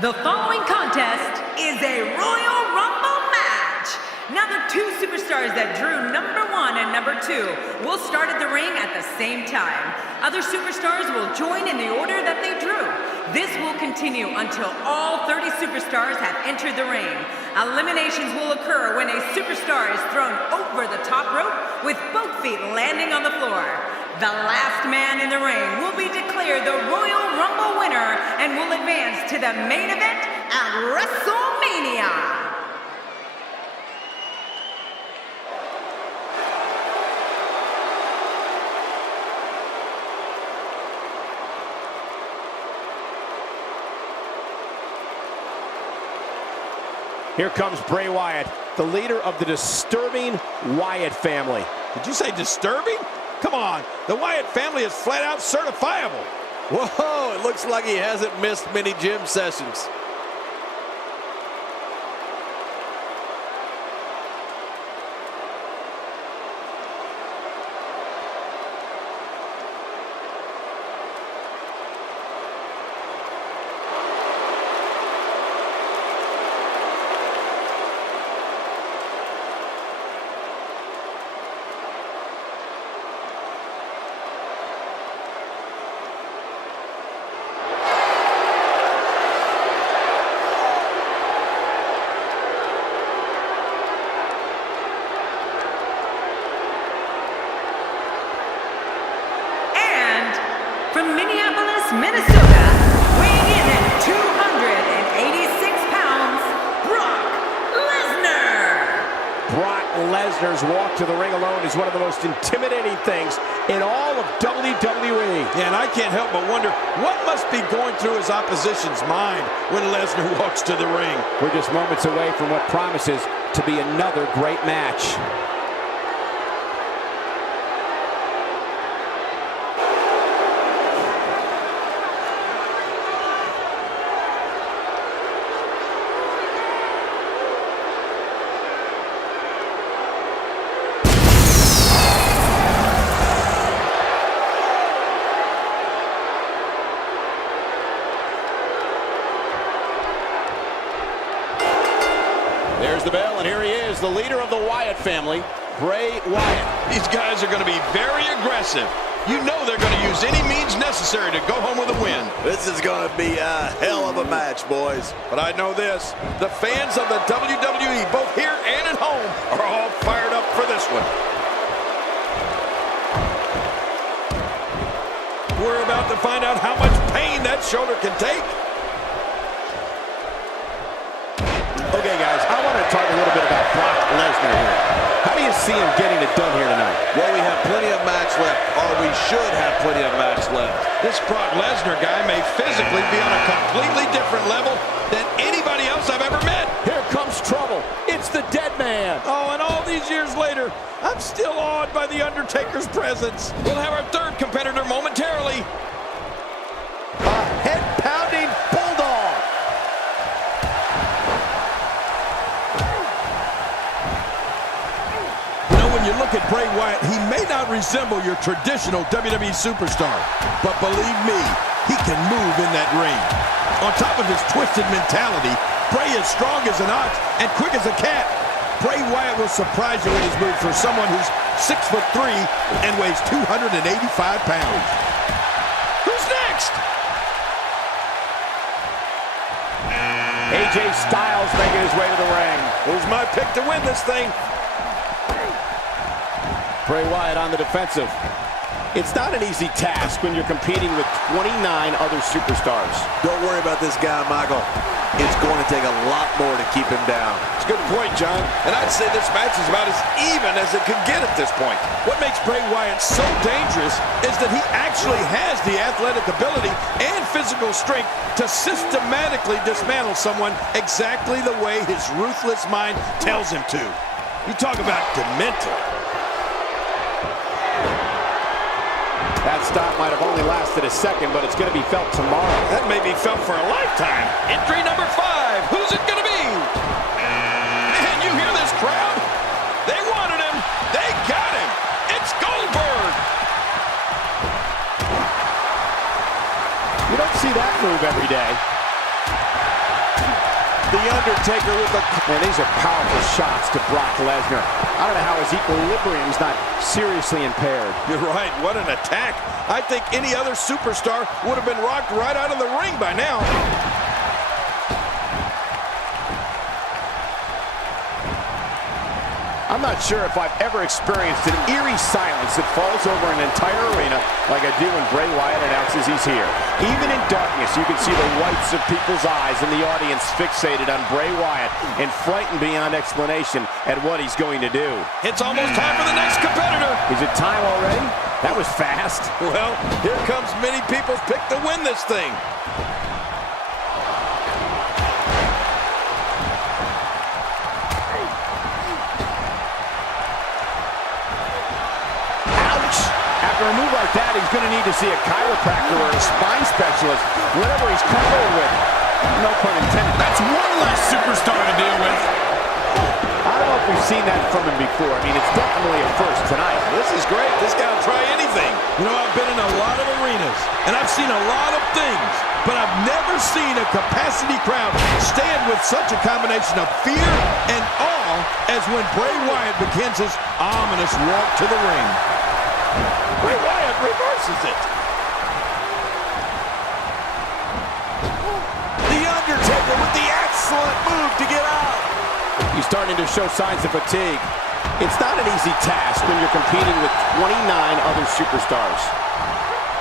The following contest is a Royal Rumble match. Now the two superstars that drew number 1 and number 2 will start at the ring at the same time. Other superstars will join in the order that they drew. This will continue until all 30 superstars have entered the ring. Eliminations will occur when a superstar is thrown over the top rope with both feet landing on the floor. The last man in the ring will be declared the Royal Rumble winner and will advance to the main event at WrestleMania. Here comes Bray Wyatt, the leader of the disturbing Wyatt family. Did you say disturbing? Come on, the Wyatt family is flat out certifiable. Whoa, it looks like he hasn't missed many gym sessions. From Minneapolis, Minnesota, weighing in at 286 pounds, Brock Lesnar. Brock Lesnar's walk to the ring alone is one of the most intimidating things in all of WWE. Yeah, and I can't help but wonder what must be going through his opposition's mind when Lesnar walks to the ring. We're just moments away from what promises to be another great match. There's the bell, and here he is, the leader of the Wyatt family, Bray Wyatt. These guys are going to be very aggressive. You know they're going to use any means necessary to go home with a win. This is going to be a hell of a match, boys. But I know this, the fans of the WWE, both here and at home, are all fired up for this one. We're about to find out how much pain that shoulder can take. Okay, guys, I want to talk a little bit about Brock Lesnar here. How do you see him getting it done here tonight? Well, we have plenty of match left, or we should have plenty of match left. This Brock Lesnar guy may physically be on a completely different level than anybody else I've ever met. Here comes trouble. It's the dead man. Oh, and all these years later, I'm still awed by The Undertaker's presence. We'll have our third competitor momentarily. A head-pounding bulldog. When you look at Bray Wyatt, he may not resemble your traditional WWE superstar, but believe me, he can move in that ring. On top of his twisted mentality, Bray is strong as an ox and quick as a cat. Bray Wyatt will surprise you with his moves for someone who's 6'3" and weighs 285 pounds. Who's next? AJ Styles making his way to the ring. Who's my pick to win this thing? Bray Wyatt on the defensive. It's not an easy task when you're competing with 29 other superstars. Don't worry about this guy, Michael. It's going to take a lot more to keep him down. It's a good point, John. And I'd say this match is about as even as it could get at this point. What makes Bray Wyatt so dangerous is that he actually has the athletic ability and physical strength to systematically dismantle someone exactly the way his ruthless mind tells him to. You talk about demented. That stop might have only lasted a second, but it's going to be felt tomorrow. That may be felt for a lifetime. Entry number 5. Who's it going to be? Man, you hear this crowd? They wanted him. They got him. It's Goldberg. You don't see that move every day. The Undertaker with the... Man, these are powerful shots to Brock Lesnar. I don't know how his equilibrium's not seriously impaired. You're right. What an attack. I think any other superstar would have been rocked right out of the ring by now. I'm not sure if I've ever experienced an eerie silence that falls over an entire arena like I do when Bray Wyatt announces he's here. Even in darkness, you can see the whites of people's eyes and the audience fixated on Bray Wyatt and frightened beyond explanation at what he's going to do. It's almost time for the next competitor. Is it time already? That was fast. Well, here comes many people's pick to win this thing. After a move like that, he's going to need to see a chiropractor or a spine specialist, whatever he's comfortable with. No pun intended. That's one less superstar to deal with. I don't know if we've seen that from him before. I mean, it's definitely a first tonight. This is great. This guy will try anything. You know, I've been in a lot of arenas, and I've seen a lot of things, but I've never seen a capacity crowd stand with such a combination of fear and awe as when Bray Wyatt begins his ominous walk to the ring. Bray Wyatt reverses it. The Undertaker with the excellent move to get out. He's starting to show signs of fatigue. It's not an easy task when you're competing with 29 other superstars.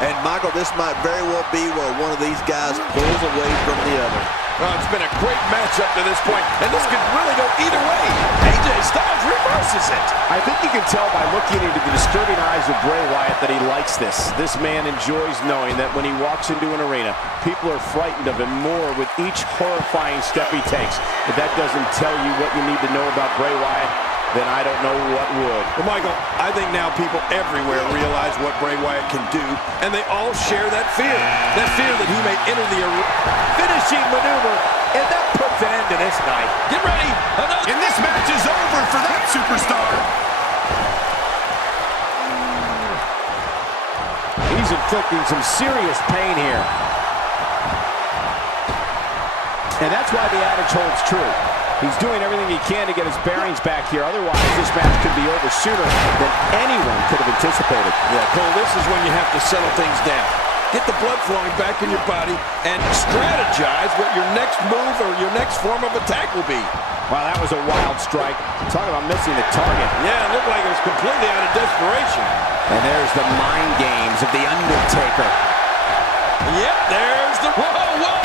And Michael, this might very well be where one of these guys pulls away from the other. Well, it's been a great match up to this point, and this could really go either way. AJ Styles reverses it. I think you can tell by looking into the disturbing eyes of Bray Wyatt that he likes this. This man enjoys knowing that when he walks into an arena, people are frightened of him more with each horrifying step he takes. If that doesn't tell you what you need to know about Bray Wyatt, then I don't know what would. Well, Michael, I think now people everywhere realize what Bray Wyatt can do, and they all share that fear. That fear that he may enter the Finishing maneuver, and that puts an end to this night. Get ready! And this match is over for that superstar. He's inflicting some serious pain here. And that's why the adage holds true. He's doing everything he can to get his bearings back here. Otherwise, this match could be over sooner than anyone could have anticipated. Yeah, Cole, this is when you have to settle things down. Get the blood flowing back in your body and strategize what your next move or your next form of attack will be. Wow, that was a wild strike. Talk about missing the target. Yeah, it looked like it was completely out of desperation. And there's the mind games of The Undertaker. Yep, there's the... Whoa, whoa!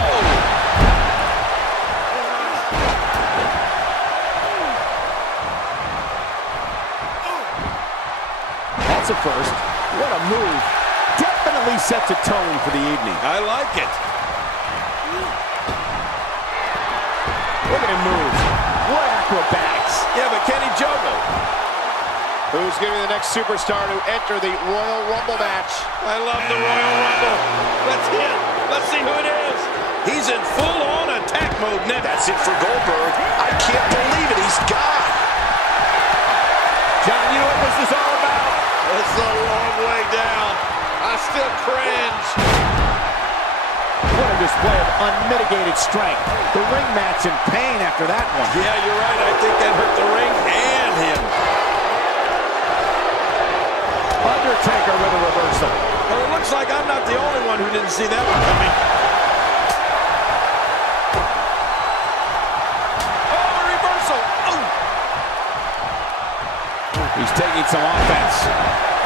That's a first. What a move. Definitely sets a tone for the evening. I like it. Look at him move. What acrobatics. Yeah, but can he juggle? Who's going to be the next superstar to enter the Royal Rumble match? I love the Royal Rumble. That's it. Let's see who it is. He's in full-on attack mode now. That's it for Goldberg. I can't believe it. He's gone. John, you know what this is all about? It's a long way down. I still cringe. What a display of unmitigated strength. The ring match in pain after that one. Yeah, you're right. I think that hurt the ring and him. Undertaker with a reversal. Well, it looks like I'm not the only one who didn't see that one coming. Oh, a reversal. Oh. He's taking some offense.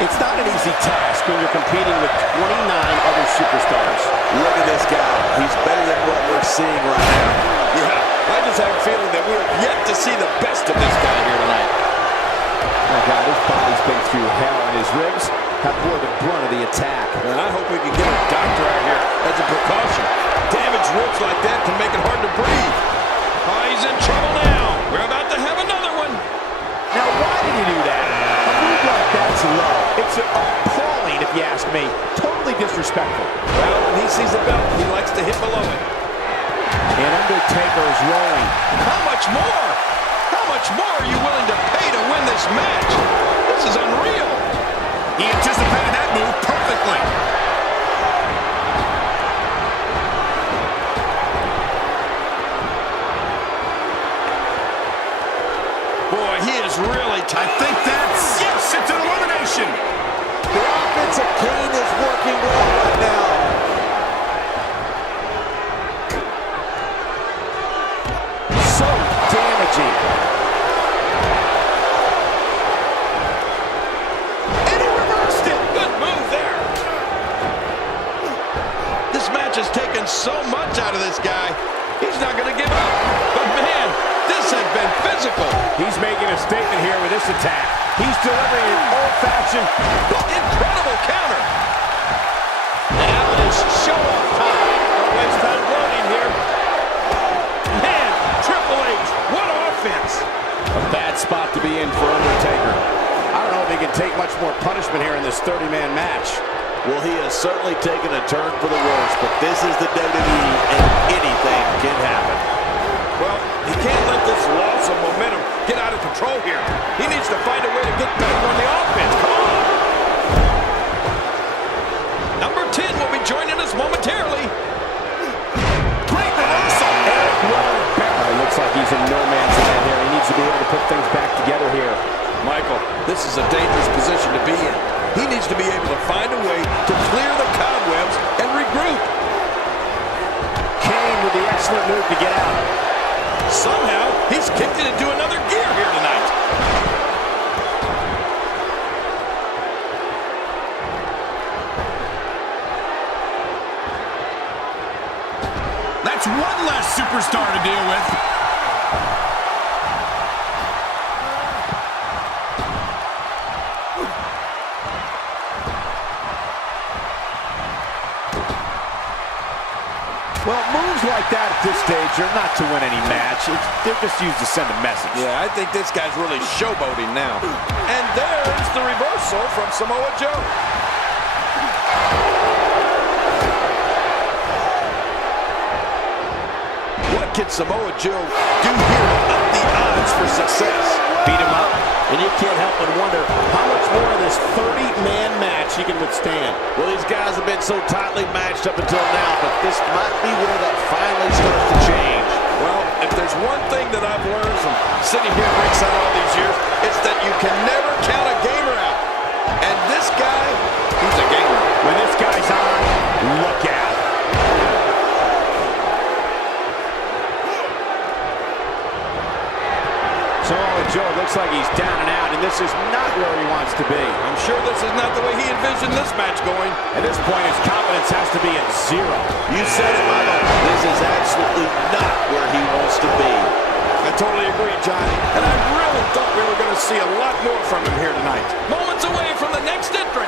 It's not an easy task when you're competing with 29 other superstars. Look at this guy. He's better than what we're seeing right now. Yeah, I just have a feeling that we're yet to see the best of this guy here tonight. Oh, God, his body's been through hell, and his ribs have bore the brunt of the attack. And I hope we can get a doctor out here as a precaution. Damaged ribs like that can make it hard to breathe. Oh, he's in trouble now. We're about to have another one. Now, why did he do that? A move like that's low. It's appalling, if you ask me. Totally disrespectful. Well, when he sees the belt, he likes to hit below it. And Undertaker is rolling. How much more? How much more are you willing to pay to win this match? This is unreal. He anticipated that move perfectly. is really tight. I think that's... Yes, it's an elimination. The offense of Kane is working well right now. So damaging. And he reversed it. Good move there. This match has taken so much out of this guy. He's not going to give up. But man, this has been physical. He's making a statement here with this attack. He's delivering an old-fashioned, Incredible counter. now it is show-off time. Don't waste time gloating here. Man, Triple H, what offense. A bad spot to be in for Undertaker. I don't know if he can take much more punishment here in this 30-man match. Well, he has certainly taken a turn for the worse, but this is the WWE, and anything can happen. Well, he can't let this loss of momentum get out of control here. He needs to find a way to get back on the offense. Come on. Number 10 will be joining us momentarily. Great reversal. Looks like he's in no man's land here. He needs to be able to put things back together here. Michael, this is a dangerous position to be in. He needs to be able to find a way to clear the cobwebs and regroup. Kane with the excellent move to get out. Somehow, he's kicked it into another gear here tonight. That's one less superstar to deal with. Well, moves like that at this stage are not to win any match. They're just used to send a message. Yeah, I think this guy's really showboating now. And there's the reversal from Samoa Joe. What can Samoa Joe do here to up the odds for success? Beat him up, and you can't help but wonder how much more of this 30-man match he can withstand. Well, these guys have been so tightly matched up until now, but this might be where that finally starts to change. Well, if there's one thing that I've learned from sitting here ringside all these years, it's that you can never count a gamer out. And this guy, he's a gamer. When this guy's on, look out. Samoa Joe looks like he's down and out, and this is not where he wants to be. I'm sure this is not the way he envisioned this match going. At this point, his confidence has to be at zero. You said it, Michael. This is absolutely not where he wants to be. I totally agree, John. And I really thought we were going to see a lot more from him here tonight. Moments away from the next entrant.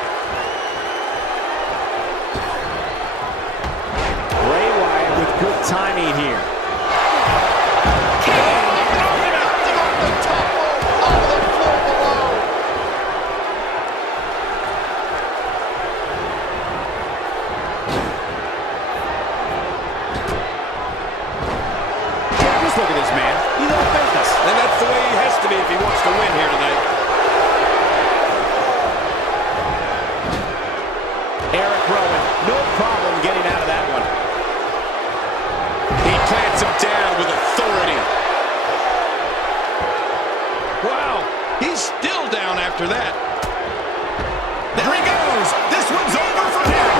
Bray Wyatt with good timing here. Look at this man. He's all business. And that's the way he has to be if he wants to win here tonight. Eric Rowan, no problem getting out of that one. He plants him down with authority. Wow, he's still down after that. There he goes. This one's over for him.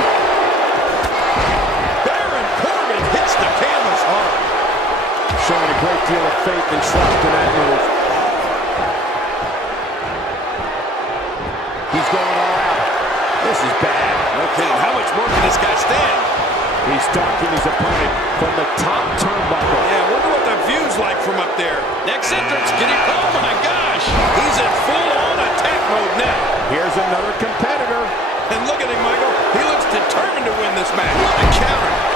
Baron Corbin hits the canvas hard. Showing a great deal of faith and trust in that move. He's going all out. This is bad. Okay, how much more can this guy stand? He's stalking his opponent from the top turnbuckle. Yeah, I wonder what the view's like from up there. Next entrance, can he? Oh my gosh, he's in full-on attack mode now. Here's another competitor. And look at him, Michael. He looks determined to win this match. What a counter.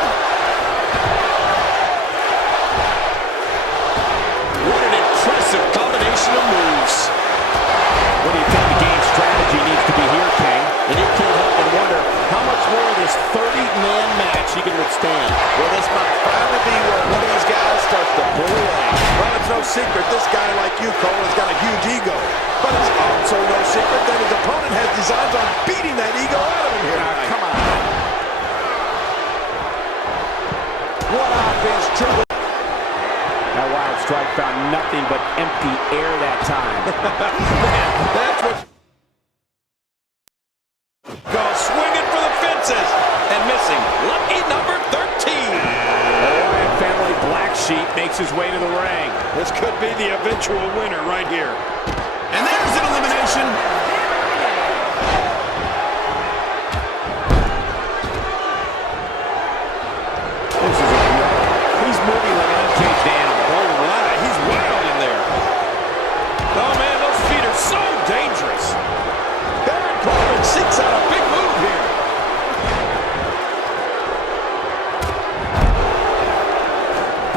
What an impressive combination of moves. What do you think the game strategy needs to be here, King? And you can't help but wonder how much more of this 30-man match he can withstand. Well, this might finally be where one of these guys starts to pull away. Well, it's no secret this guy like you, Cole, has got a huge ego. But it's also no secret that his opponent has designs on beating that ego out of him here. Come on. What offense, Triple. Now Wyatt's strike found nothing but empty air that time. Man, that's what... Go swinging for the fences and missing. Lucky number 13. The Wyatt family black sheep makes his way to the ring. This could be the eventual winner right here. And there's an elimination. He's moving like an uncaged animal. Oh my, he's wild in there. Oh man, those feet are so dangerous. Baron Corbin seeks out a big move here.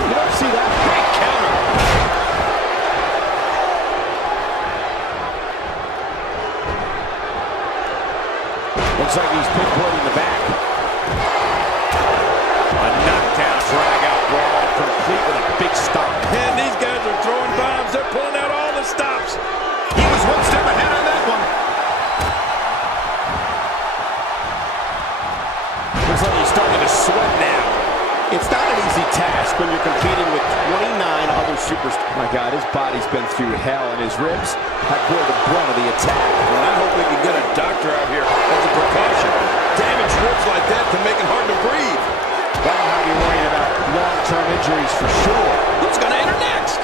You don't see that? Great counter. Looks like he's pinpointing the back. A knockdown, drag-out brawl, complete with a big stomp. And these guys are throwing bombs. They're pulling out all the stops. He was one step ahead on that one. Looks like he's starting to sweat now. It's not an easy task when you're competing with 29 other superstars. My God, his body's been through hell, and his ribs have bore the brunt of the attack. Well, I hope we can get a doctor out here as a precaution. Damaged ribs like that can make it hard to breathe. But how you're worrying about long-term injuries for sure. Who's going to enter next?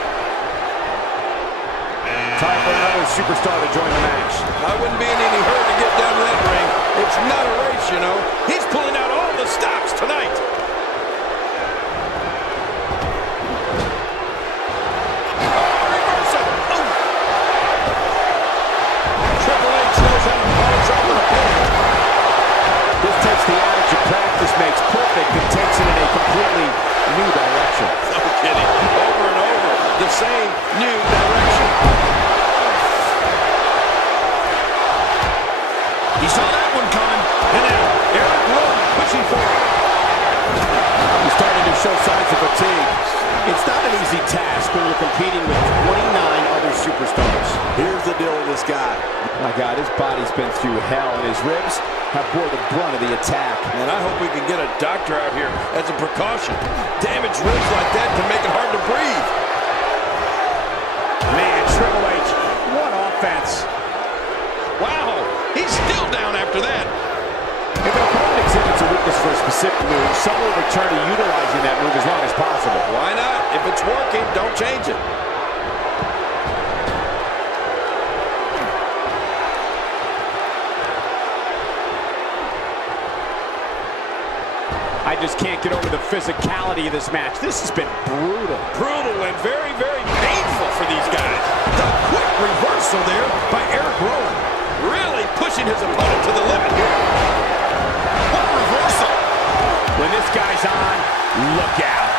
Time for another superstar to join the match. I wouldn't be in any hurry to get down to that ring. It's not a race, you know. He's pulling out all the stops tonight. Makes perfect and takes it in a completely new direction. No kidding. Over and over. The same new direction. He saw that one coming. And now, Eric Rowan pushing forward. He's starting to show signs of fatigue. It's not an easy task when you're competing with 29 other superstars. Here's the deal with this guy. My God, his body's been through hell, and his ribs have bore the brunt of the attack. And I hope we can get a doctor out here as a precaution. Damaged ribs like that can make it hard to breathe. Man, Triple H, what offense. Wow, he's still down after that. If an opponent exhibits a weakness for a specific move, some will return to utilizing that move as long as possible. Why not? If it's working, don't change it. I just can't get over the physicality of this match. This has been brutal. Brutal and very, very painful for these guys. The quick reversal there by Eric Rowan. Really pushing his opponent to the limit here. What reversal. When this guy's on, look out.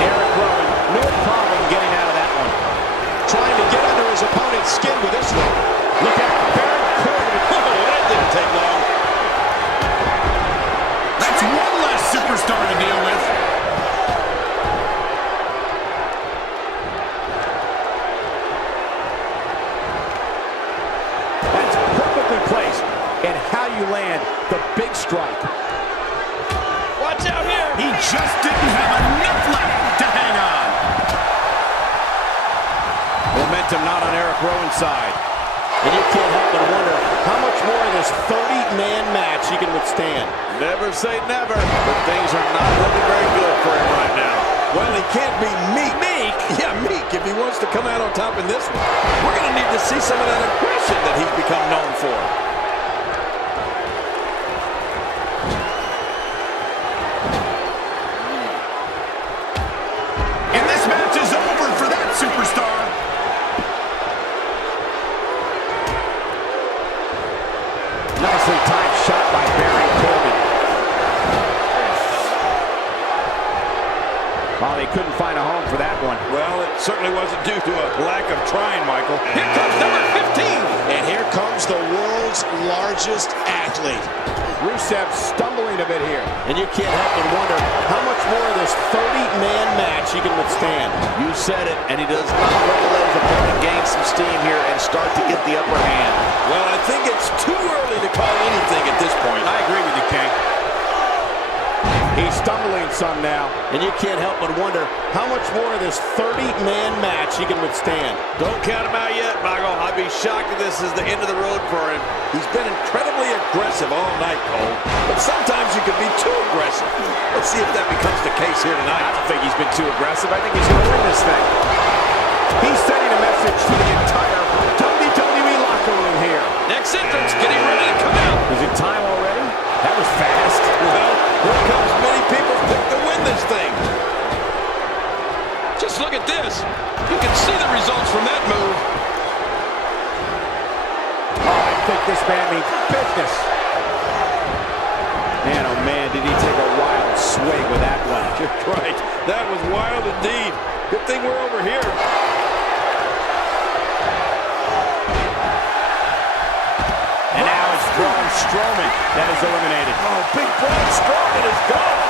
Eric Rowan, no problem getting out of that one. Trying to get under his opponent's skin with this one. Look out. That didn't take long. That's one less superstar to deal with. That's perfectly placed. And how you land the big strike. Watch out here. He just didn't have enough left to hang on. Momentum not on Eric Rowan's side. And you can't help but wonder how much more of this 30-man match he can withstand. Never say never, but things are not looking very good for him right now. Well, he can't be meek. Meek? Yeah, meek if he wants to come out on top in this one. We're going to need to see some of that aggression that he's become known for. And this match is over for that superstar. Nicely timed shot by Baron Corbin. Oh, they couldn't find a home for that one. Well, it certainly wasn't due to a lack of trying, Michael. Here comes number 15. And here comes the world's largest athlete. Rusev stumbling a bit here. And you can't help but wonder how much more of this 30-man match he can withstand. You said it, and he does not let his opponent gain some steam here and start to get the upper hand. Well, I think it's too early to call anything at this point. I agree with you, King. stumbling some now. And you can't help but wonder how much more of this 30-man match he can withstand. Don't count him out yet, Michael. I'd be shocked if this is the end of the road for him. He's been incredibly aggressive all night, Cole. But sometimes you can be too aggressive. Let's see if that becomes the case here tonight. I don't think he's been too aggressive. I think he's going to win this thing. He's sending a message to the entire WWE locker room here. Next entrance, getting ready to come out. Is it time already? That was fast. Well, here comes many people to win this thing. Just look at this. You can see the results from that move. Oh, I think this man means business. Man, oh man, did he take a wild swing with that one. You're right. That was wild indeed. Good thing we're over here. And now it's Braun Strowman that is eliminated. Oh, big Braun Strowman is gone.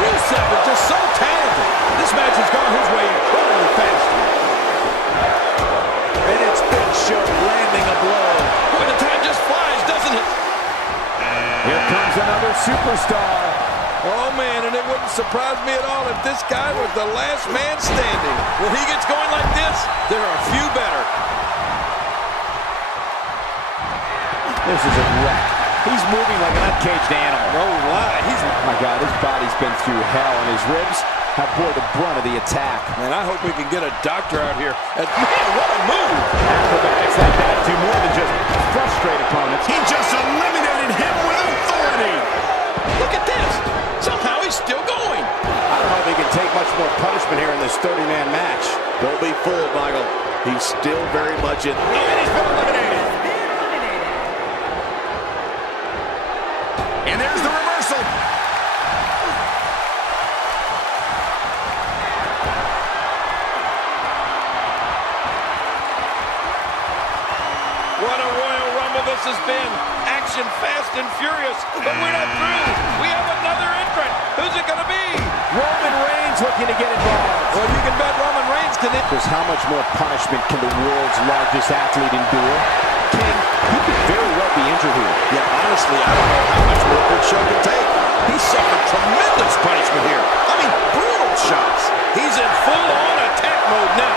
Rusev is just so talented. This match has gone his way incredibly fast. And it's Big Show landing a blow. Boy, the time just flies, doesn't it? Here comes another superstar. Oh, man, and it wouldn't surprise me at all if this guy was the last man standing. When he gets going like this, there are few better. This is a wreck. He's moving like an uncaged animal. No lie. Oh my God, his body's been through hell, and his ribs have bore the brunt of the attack. Man, I hope we can get a doctor out here. And, man, what a move. Acrobatics like that do more than just frustrate opponents. He just eliminated him with authority. Look at this. Somehow he's still going. I don't know if he can take much more punishment here in this 30-man match. Don't be fooled, Michael. He's still very much in. And he's been eliminated. And there's the reversal. What a Royal Rumble this has been. Action fast and furious. But we're not through. We have another entrant. Who's it going to be? Roman Reigns looking to get involved. Well, you can bet Roman Reigns can. Because how much more punishment can the world's largest athlete endure? King, he could very well be injured here. Yeah, honestly, I don't know how much more Big Show can take. He suffered tremendous punishment here. I mean, brutal shots. He's in full-on attack mode now.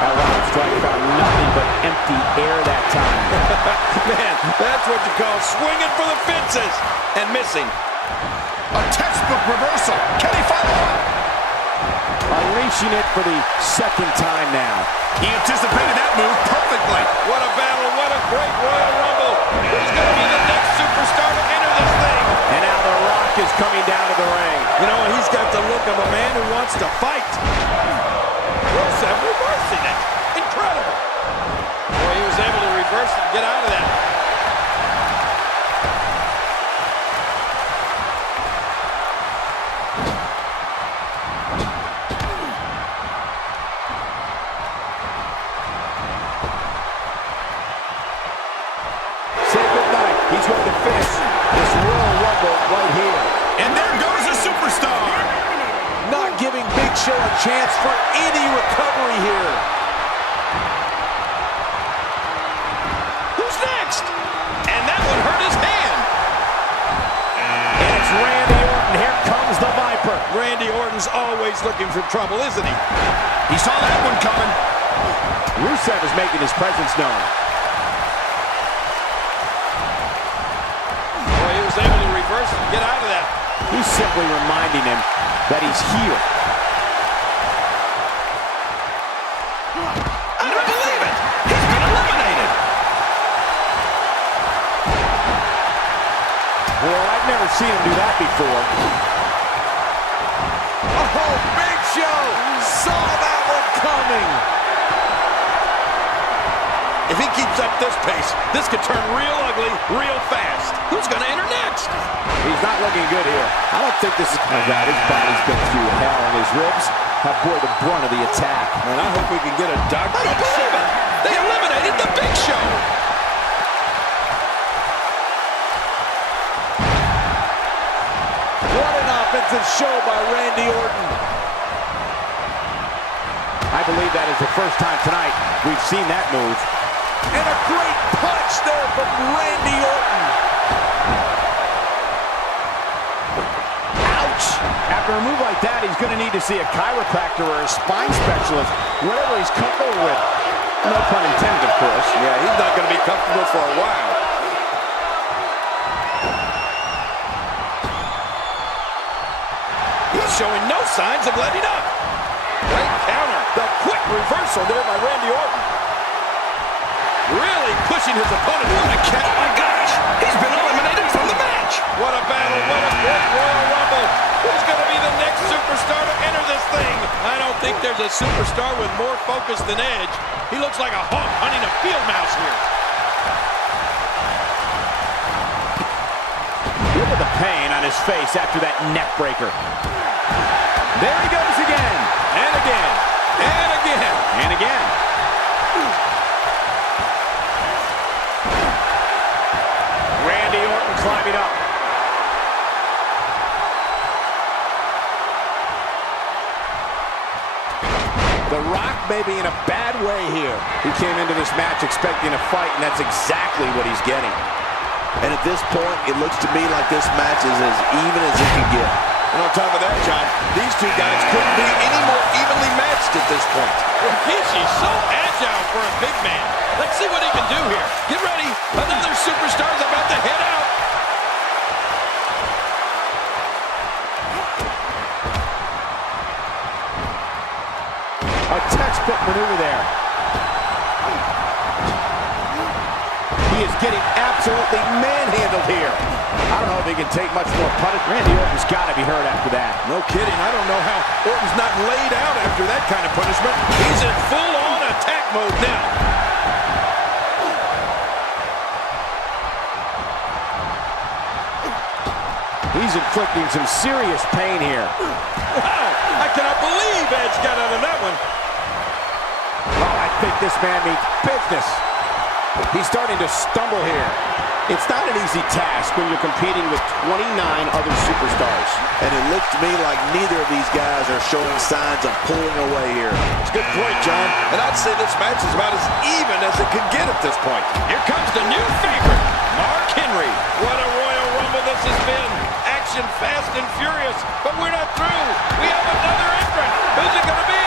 That round strike found nothing but empty air that time. Man, that's what you call swinging for the fences and missing. A textbook reversal. Can he follow up? Unleashing it for the second time now. He anticipated that move perfectly. What a battle. What a great Royal Rumble. Who's going to be the next superstar to enter this thing? And now The Rock is coming down to the ring. You know, he's got the look of a man who wants to fight. Rusev reversing it. Incredible. Boy, he was able to reverse it and get out of that. Say goodnight. He's going to finish this Royal Rumble right here. And there goes a superstar. Not giving Big Show a chance for any recovery here. Who's next? And that one hurt his hand. And it's Randy Orton. Here comes the Viper. Randy Orton's always looking for trouble, isn't he? He saw that one coming. Rusev is making his presence known. Boy, he was able to reverse it and get out of that. He's simply reminding him that he's here. I don't believe it! He's been eliminated! Well, I've never seen him do that before. Oh, Big Show saw that one coming. If he keeps up this pace, this could turn real ugly real fast. Who's going to enter next? He's not looking good here. I don't think this is... Oh, God, his body's been through hell, and his ribs have bore the brunt of the attack. And I hope we can get a doctor. I don't believe it! They eliminated the Big Show! What an offensive show by Randy Orton. I believe that is the first time tonight we've seen that move. And a great punch there from Randy Orton. Ouch! After a move like that, he's going to need to see a chiropractor or a spine specialist, whatever he's comfortable with. No pun intended, of course. Yeah, he's not going to be comfortable for a while. He's showing no signs of letting up. Great counter. The quick reversal there by Randy Orton. Really pushing his opponent. What a cat. Oh my gosh. He's been eliminated from the match. What a battle. What a great Royal Rumble. Who's going to be the next superstar to enter this thing? I don't think there's a superstar with more focus than Edge. He looks like a hawk hunting a field mouse here. Look at the pain on his face after that neck breaker. There he goes again. And again. And again. And again. Randy Orton climbing up. The Rock may be in a bad way here. He came into this match expecting a fight, and that's exactly what he's getting. And at this point, it looks to me like this match is as even as it can get. And on top of that, John, these two guys couldn't be any more evenly matched at this point. He's so agile for a big man. Let's see what he can do here. Get ready. Another superstar's about to head out. A textbook maneuver there. He is getting absolutely manhandled here. I don't know if he can take much more punishment. Randy Orton's got to be hurt after that. No kidding. I don't know how Orton's not laid out after that kind of punishment. He's in full-on attack mode now. He's inflicting some serious pain here. Wow, I cannot believe Edge got out of that one. Oh, I think this man means business. He's starting to stumble here. It's not an easy task when you're competing with 29 other superstars. And it looks to me like neither of these guys are showing signs of pulling away here. It's a good point, John. And I'd say this match is about as even as it could get at this point. Here comes the new favorite, Mark Henry. What a Royal Rumble this has been. Action fast and furious, but we're not through. We have another entrant. Who's it going to be?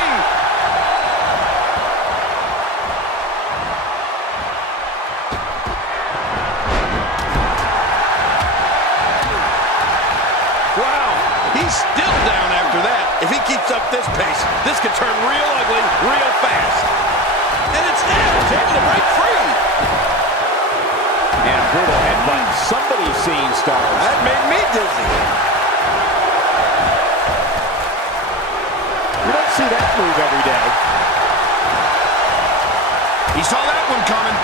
Wow, he's still down after that. If he keeps up this pace, this could turn real ugly real fast. And it's Edge able to break free. And brutal headbutt. Somebody's seeing stars. That made me dizzy. You don't see that move every day. He saw that one coming.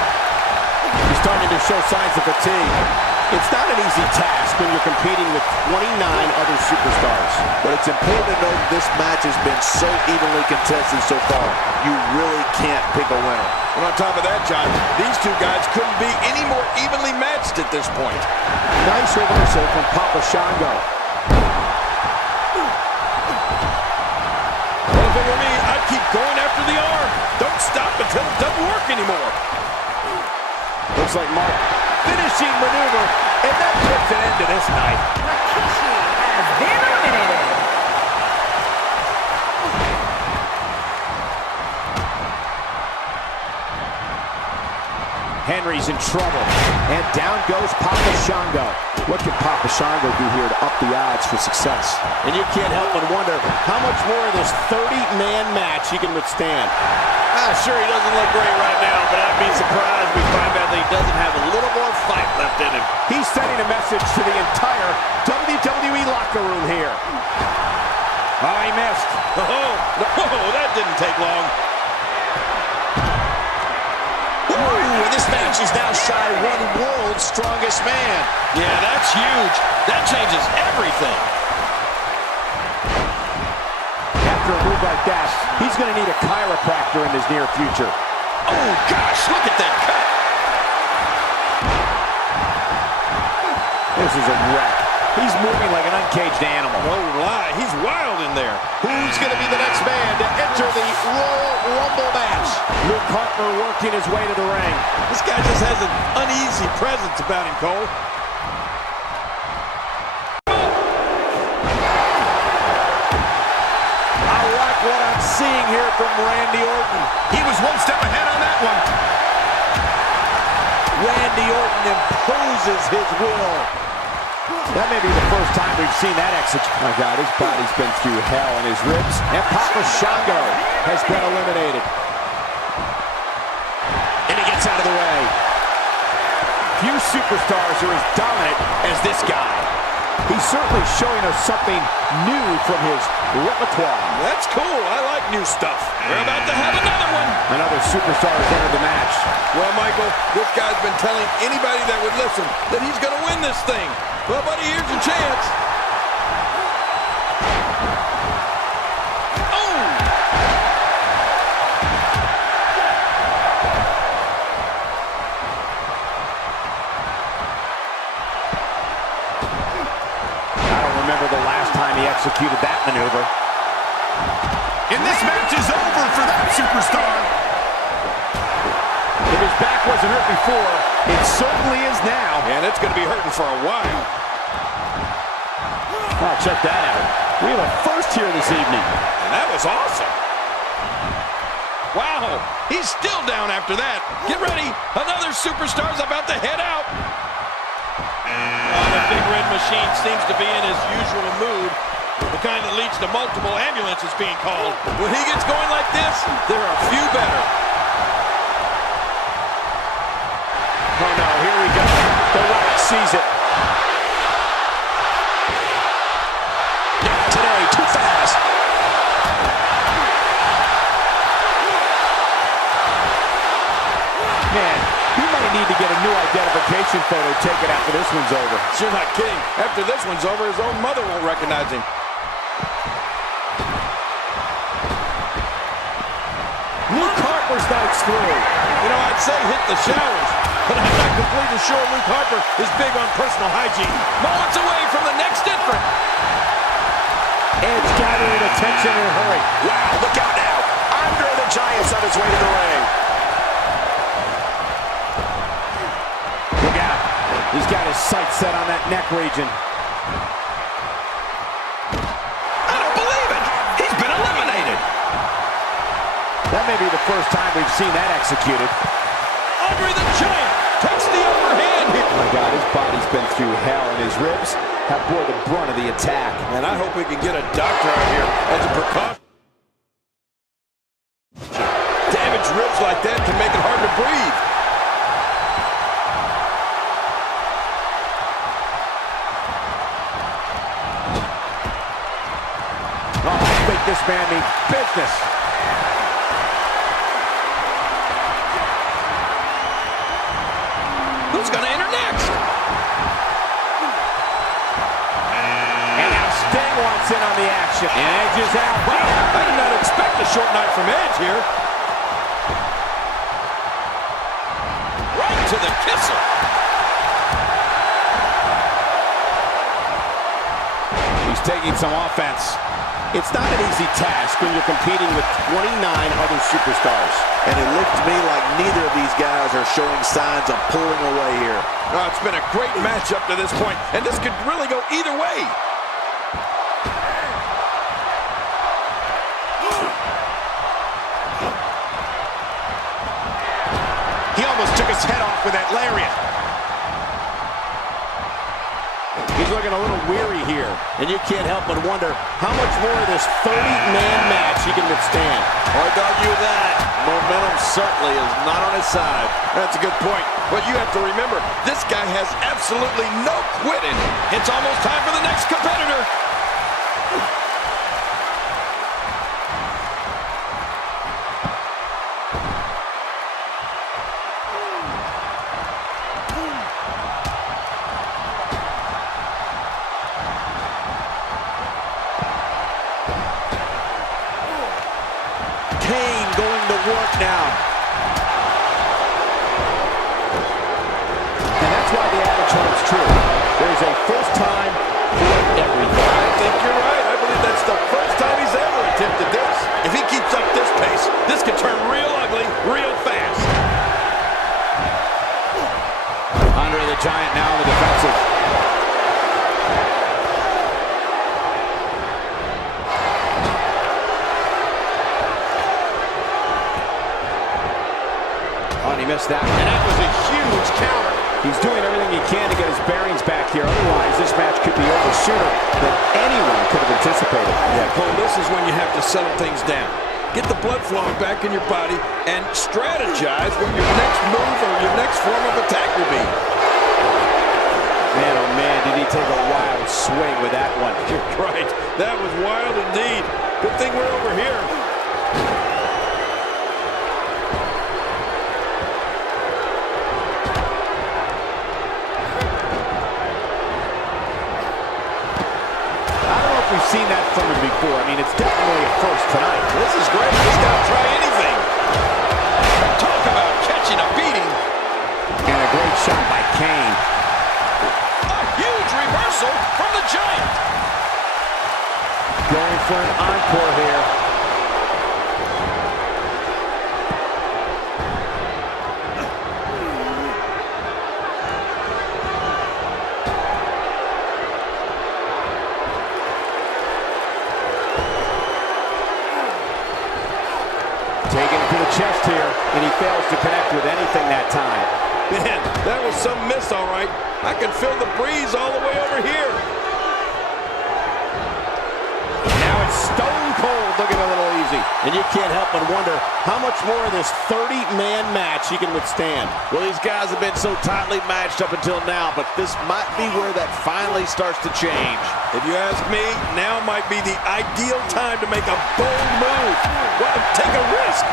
He's starting to show signs of fatigue. It's not an easy task when you're competing with 29 other superstars. But it's important to know that this match has been so evenly contested so far. You really can't pick a winner. And on top of that, John, these two guys couldn't be any more evenly matched at this point. Nice reversal from Papa Shango. Well, if it were me, I'd keep going after the arm. Don't stop until it doesn't work anymore. Looks like Mark finishing maneuver, and that puts an end to this night. Rikishi has been eliminated. Henry's in trouble, and down goes Papa Shango. What can Papa Shango do here to up the odds for success? And you can't help but wonder how much more of this 30-man match he can withstand. Sure, he doesn't look great right now, but I'd be surprised if we find out that he doesn't have a little more fight left in him. He's sending a message to the entire WWE locker room here. Oh, he missed. Oh, no, that didn't take long. Ooh, and this match is now shy one world's strongest man. Yeah, that's huge. That changes everything. After a move like that, he's going to need a chiropractor in his near future. Oh, gosh, look at that cut. This is a wreck. He's moving like an uncaged animal. No lie, he's wild in there. Who's going to be the next man to enter the Royal Rumble match? Luke Hunt partner working his way to the ring. This guy just has an uneasy presence about him, Cole. I like what I'm seeing here from Randy Orton. He was one step ahead on that one. Randy Orton imposes his will. That may be the first time we've seen that execute. My God, his body's been through hell, and his ribs. And Papa Shango has been eliminated. And he gets out of the way. Few superstars are as dominant as this guy. He's certainly showing us something new from his repertoire. That's cool. I like new stuff. We're about to have another one. Another superstar has entered the match. Well, Michael, this guy's been telling anybody that would listen that he's going to win this thing. Well, buddy, here's your chance. Oh! I don't remember the last time he executed that maneuver. And this match is over for that superstar. If his back wasn't hurt before, it certainly is now. And it's going to be hurting for a while. Oh, check that out. We have a first here this evening. And that was awesome. Wow, he's still down after that. Get ready. Another superstar's about to head out. Oh, the big red machine seems to be in his usual mood. The kind that leads to multiple ambulances being called. When he gets going like this, there are a few better. Oh no, here we go. The Rock sees it. Not today, too fast. Man, he might need to get a new identification photo taken after this one's over. You're not kidding. After this one's over, his own mother won't recognize him. Luke Harper's not excluded. You know, I'd say hit the showers, but I'm not completely sure Luke Harper is big on personal hygiene. Moments away from the next entrant. Edge gathering attention in a hurry. Wow, look out now. Andre the Giant's on his way to the ring. Look out. He's got his sights set on that neck region. I don't believe it. He's been eliminated. That may be the first time we've seen that executed. Andre the Giant takes the upper hand here. My God, his body's been through hell, and his ribs have bore the brunt of the attack. And I hope we can get a doctor out here as a precaution. Damaged ribs like that can make it hard to breathe. Oh, I think this man means business. Who's going to enter next? And now Sting wants in on the action. And Edge is out. Wow, I did not expect a short night from Edge here. Right to the kisser. He's taking some offense. It's not an easy task when you're competing with 29 other superstars. And it looked to me like neither of these guys are showing signs of pulling away here. Oh, it's been a great match up to this point, and this could really go either way. He almost took his head off with that lariat. He's looking a little weary here. And you can't help but wonder how much more of this 30-man match he can withstand. Hard to argue with that. Momentum certainly is not on his side. That's a good point. But you have to remember, this guy has absolutely no quitting. It's almost time for the next competitor. Kane going to work now. And that's why the adage holds true. There's a first time for everything. I think you're right. I believe that's the first time he's ever attempted this. If he keeps up this pace, this could turn real ugly real fast. Giant now on the defensive. Oh, and he missed that. And that was a huge counter. He's doing everything he can to get his bearings back here. Otherwise, this match could be over sooner than anyone could have anticipated. Yeah, Cole, this is when you have to settle things down. Get the blood flowing back in your body and strategize what your next move or your next form of attack will be. Man, oh man, did he take a wild swing with that one. You're right. That was wild indeed. Good thing we're over here. We've seen that from him before. I mean, it's definitely a first tonight. This is great. He's got to try anything. Talk about catching a beating. And a great shot by Kane. A huge reversal from the Giant. Going for an encore here. Taking it to the chest here, and he fails to connect with anything that time. Man, that was some miss, all right. I can feel the breeze all the way over here. Now it's stone cold, looking a little easy. And you can't help but wonder how much more of this 30-man match he can withstand. Well, these guys have been so tightly matched up until now, but this might be where that finally starts to change. If you ask me, now might be the ideal time to make a bold move. Well, take a risk.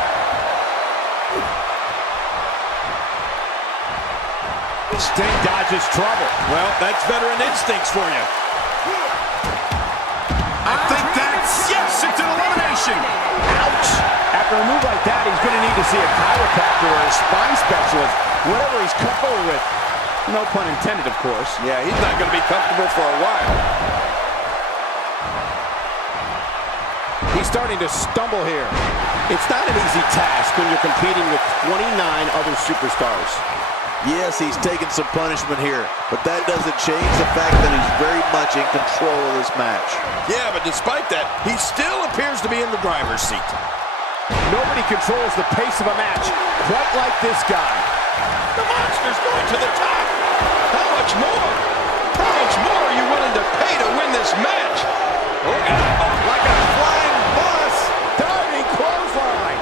Sting dodges trouble. Well, that's veteran instincts for you. I think that's, yes, it's an elimination. Ouch! After a move like that, he's going to need to see a chiropractor or a spine specialist, whatever he's comfortable with. No pun intended, of course. Yeah, he's not going to be comfortable for a while. He's starting to stumble here. It's not an easy task when you're competing with 29 other superstars. Yes, he's taking some punishment here, but that doesn't change the fact that he's very much in control of this match. Yeah, but despite that, he still appears to be in the driver's seat. Nobody controls the pace of a match quite like this guy. The monster's going to the top. How much more? How much more are you willing to pay to win this match? Like a flying bus. Diving clothesline.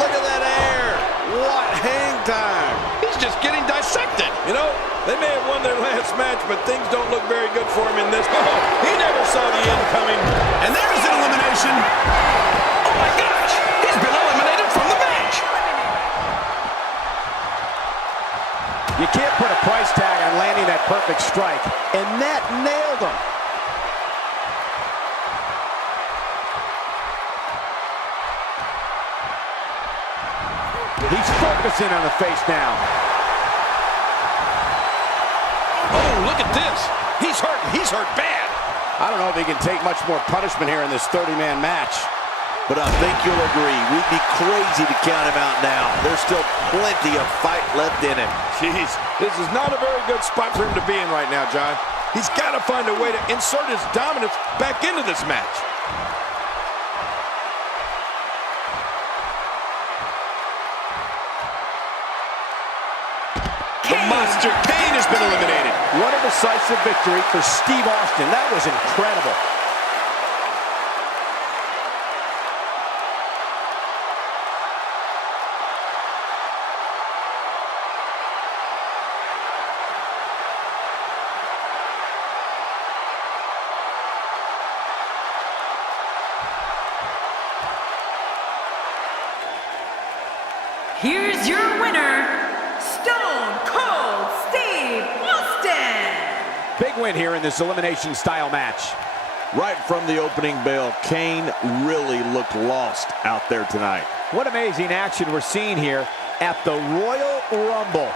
Look at that air. What hang time. He's just getting dissected. You know, they may have won their last match, but things don't look very good for him in this. Oh, he never saw the end coming. And there's an elimination. Oh my gosh, he's been eliminated from the match. You can't put a price tag on landing that perfect strike, and that nailed him. He's focusing on the face now. Oh, look at this. He's hurt. He's hurt bad. I don't know if he can take much more punishment here in this 30-man match. But I think you'll agree, we'd be crazy to count him out now. There's still plenty of fight left in him. Jeez, this is not a very good spot for him to be in right now, John. He's got to find a way to insert his dominance back into this match. The Monster Kane has been eliminated. What a decisive victory for Steve Austin. That was incredible. Here's your winner, Stone Cold Steve Austin. Big win here in this elimination style match. Right from the opening bell, Kane really looked lost out there tonight. What amazing action we're seeing here at the Royal Rumble.